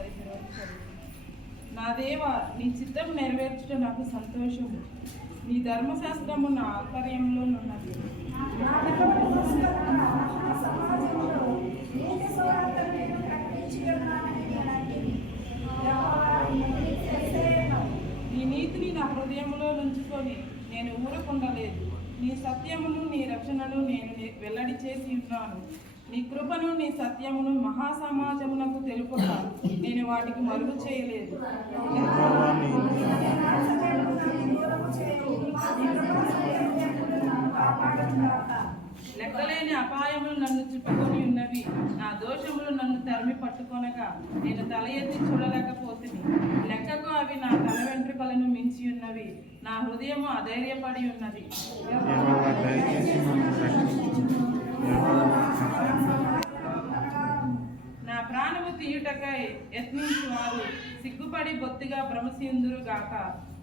పదిహేను వరకు నా దేవ నీ చిత్తం నెరవేర్చడం నాకు సంతోషము. నీ ధర్మశాస్త్రము నా ఆధ్వర్యంలో ఉన్నది. నీ నీతిని నా హృదయంలో నుంచుకొని నేను ఊరకుండలేదు. నీ సత్యమును నీ రక్షణను నేను వెల్లడి చేసి ఉన్నాను. నీ కృపను నీ సత్యమును మహాసమాజమునకు తెలుపుతా నేను వాటికి మరుగు చేయలేదు. లెక్కలేని అపాయములు నన్ను చుట్టుకొని ఉన్నవి. నా దోషములు నన్ను తరిమి పట్టుకొనగా నేను తల ఎత్తి చూడలేకపోతుంది లెక్కకు అవి నా తల వెంట్రుకలను మించి ఉన్నవి నా హృదయము అధైర్యపడి ఉన్నది. ప్రాణము తీయుటకై యత్నించు వారు సిగ్గుపడి బొత్తిగా భ్రమసిందురు గాక.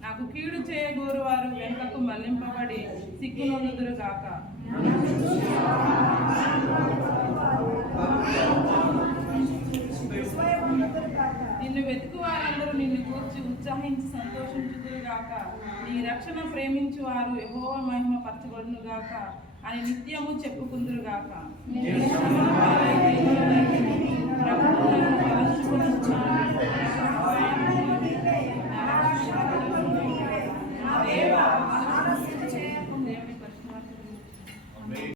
నాకు కీడు చేయగోరు వారు వెనుకకు మళ్ళింపబడి సిగ్గునొందుదురు గాక నిన్ను వెతుకు వారందరూ నిన్ను కూర్చి ఉత్సాహించి సంతోషించుదురు గాక నీ రక్షణ ప్రేమించు వారు యహోవ మహిమ పరచబడును గాక అని నిత్యము చెప్పుకుందురు గాక